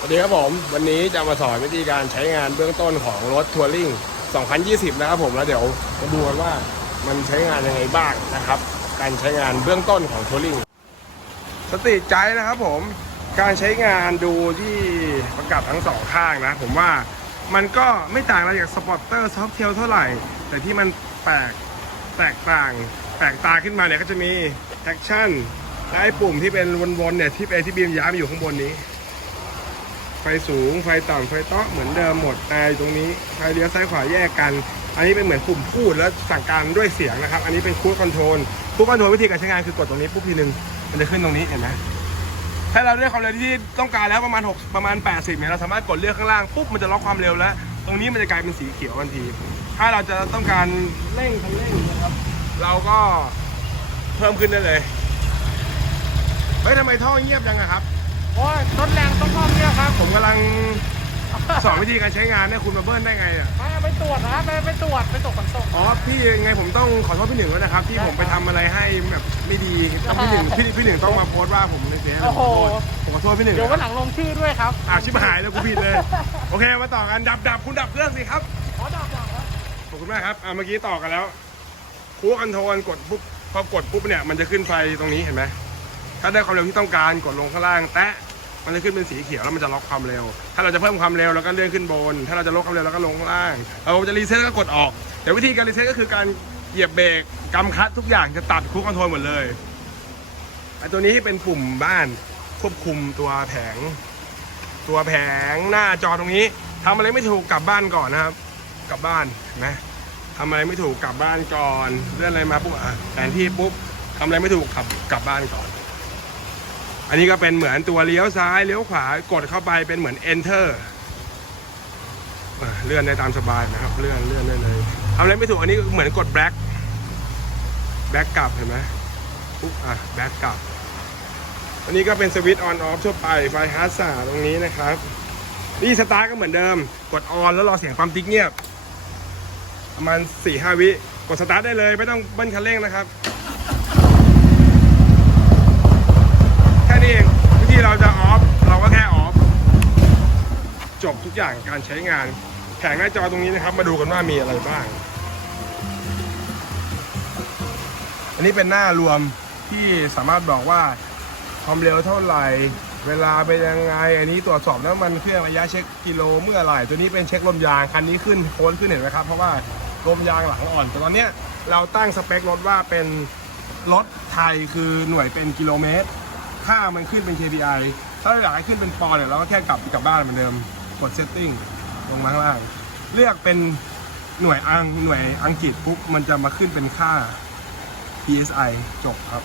สวัสดีครับผม วันนี้จะมาสอนวิธีการใช้งานเบื้องต้นของรถทัวริง2020 นะครับผมแล้วเดี๋ยวมาดูกันว่ามันใช้งานยังไงบ้างนะครับ การใช้งานเบื้องต้นของทัวริงสติใจนะครับผมการใช้งานดูที่ประกับทั้งสองข้างนะ ผมว่ามันก็ไม่ต่างอะไรจากสปอร์เตอร์ซอฟเทลเท่าไหร่ แต่ที่มันแปลกแตกต่างแปลกตาขึ้นมาเนี่ยก็จะมีแท็กชั่นและไอ้ปุ่มที่เป็นวนๆเนี่ยที่เป็นที่บีมย้ายมาอยู่ข้างบนนี้ ไฟสูง ไฟต่ำไฟเตาะเหมือนเดิมหมดแต่ตรงนี้ไฟเลี้ยวซ้ายขวาแยกกัน อันนี้เป็นเหมือนปุ่มพูดแล้วสั่งการด้วยเสียงนะครับ อันนี้เป็นคูดคอนโทรลคูดคอนโทรลวิธีการใช้งานคือกดตรงนี้ปุ๊บทีหนึ่งมันจะขึ้นตรงนี้เห็นไหมถ้าเราเลือกความเร็วที่ต้องการแล้วประมาณ 6 ประมาณ 80เนี่ยเราสามารถกดเลือกข้างล่างปุ๊บมันจะล็อกความเร็วแล้ว ตรงนี้มันจะกลายเป็นสีเขียวทันที ถ้าเราจะต้องการเร่งคันเร่งนะครับ เราก็เพิ่มขึ้นได้เลยเฮ้ยทำไมท่อเงียบจังอะครับโอ้ยรถแรงต้องพร้อมเนี่ยครับผมำลังสอนวิธีการใช้งานเนี่ยคุณมาเบิ้ลได้ไงอะไปไปตรวจนะครับไปไปตรวจไปตรวจขนส่ง อ๋อพี่ยังไงผมต้องขอโทษพี่หนึ่งด้วยนะครับ ที่ผมไปทำอะไรให้แบบไม่ดีต้องพี่หนึ่งพี่พี่หนึ่งต้องมาโพสต์ว่าผมในเสียโอ้โหผมขอโทษพี่หนึ่งเดี๋ยววันหลังลงชื่อด้วยครับอ่าชิบหายแล้วกูผิดเลย โอเคมาต่อกันดับดับคุณดับเครื่องสิครับขอดับดับครับขอบคุณมากครับอ่าเมื่อกี้ต่อกันแล้วคูคอนโทรลกดปุ๊บพอกดปุ๊บเนี่ยมันจะขึ้นไฟตรงนี้เห็นไหมถ้าได้ความเร็วที่ต้องการกดลงข้างล่างแตะ มันจะขึ้นเป็นสีเขียวแล้วมันจะล็อกความเร็ว ถ้าเราจะเพิ่มความเร็วเราก็เลื่อนขึ้นบน ถ้าเราจะลดความเร็วเราก็ลงล่าง เราจะรีเซ็ตก็กดออก แต่วิธีการรีเซ็ตก็คือการเหยียบเบรกกำคัดทุกอย่างจะตัดคูคอนโทรลหมดเลยไอตัวนี้ที่เป็นปุ่มบ้านควบคุมตัวแผง ตัวแผงหน้าจอตรงนี้ทำอะไรไม่ถูกกลับบ้านก่อนนะครับ กลับบ้านนไหมทำอะไรไม่ถูกกลับบ้านก่อนเลื่อนอะไรมาปุ๊บอะแผนที่ปุ๊บทำอะไรไม่ถูกขับกลับบ้านก่อน อันนี้ก็เป็นเหมือนตัวเลี้ยวซ้ายเลี้ยวขวากดเข้าไปเป็นเหมือน enter เลื่อนได้ตามสบายนะครับ เลื่อนเลื่อนได้เลยทำอะไรไม่ถูกอันนี้เหมือนกด black back กลับเห็นไหมปุ๊บอะ back กลับ อันนี้ก็เป็นสวิตช์ on off ทั่วไปไฟฮาร์ดสาตรงนี้นะครับ นี่สตาร์ก็เหมือนเดิม กดออนแล้วรอเสียงปั๊มติ๊กเงียบประมาณ4ี่ห้าวิ กดสตาร์ทได้เลย ไม่ต้องเบิ้ลคันเร่งนะครับ แค่นี้เองวิธีเราจะออฟเราก็แค่ออฟจบทุกอย่างการใช้งาน แผงหน้าจอตรงนี้นะครับ มาดูกันว่ามีอะไรบ้าง อันนี้เป็นหน้ารวมที่สามารถบอกว่าความเร็วเท่าไหร่ เวลาเป็นยังไง อันนี้ตรวจสอบน้ำมันเครื่องระยะเช็คกิโลเมื่อไหร่ ตัวนี้เป็นเช็คลมยาง คันนี้ขึ้นโค้นขึ้นเห็นไหมครับ เพราะว่าลมยางหลังอ่อน แต่ตอนเนี้ยเราตั้งสเปครถว่าเป็นรถไทยคือหน่วยเป็นกิโลเมตร ค่ามันขึ้นเป็น KPI ถ้าเราอยากให้ขึ้นเป็นปอนด์เนี่ยเราก็แค่กลับกลับบ้านเหมือนเดิม กด setting ลงมาข้างล่าง เลือกเป็นหน่วยอังหน่วยอังกฤษปุ๊บมันจะมาขึ้นเป็นค่า PSI จบครับ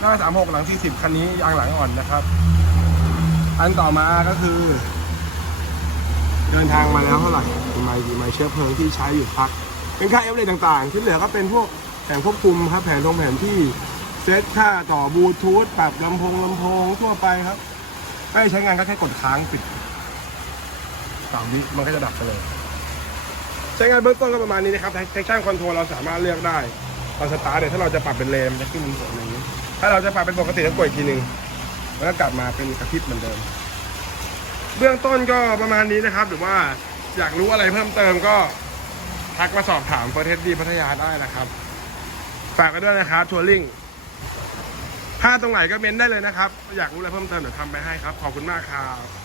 หน้า36 หลัง 40 คันนี้ยางหลังอ่อนนะครับ อันต่อมาก็คือ เดินทางมาแล้วเท่าไหร่กี่ไมล์กี่ไมล์เชื้อเพลิงที่ใช้อยู่พัก เป็นค่าเอฟเลยต่างๆ ที่เหลือก็เป็นพวกแผงควบคุมครับแผนตรงแผนที่ เซตค่าต่อบลูทูธปรับลำโพงลำโพงทั่วไปครับไม่ใช้งานก็แค่กดค้างปิดสามวิมันก็จะดับไปเลย ใช้งานเบื้องต้นก็ประมาณนี้นะครับแท็กชั่นคอนโทรลเราสามารถเลือกได้ตอนสตาร์ทเนี่ยถ้าเราจะปรับเป็นเลมจะขึ้นเป็นแบบนี้ ถ้าเราจะปรับเป็นปกติต้องกดอีกทีหนึ่งแล้วก็กลับมาเป็นกระพริบเหมือนเดิม เบื้องต้นก็ประมาณนี้นะครับ หรือว่าอยากรู้อะไรเพิ่มเติมก็ทักมาสอบถามเฟอร์เทสดีพัทยาได้นะครับ ฝากกันด้วยนะครับทัวริง ถ้าตรงไหนก็เม้นได้เลยนะครับ อยากรู้อะไรเพิ่มเติมเดี๋ยวทำไปให้ครับ ขอบคุณมากครับ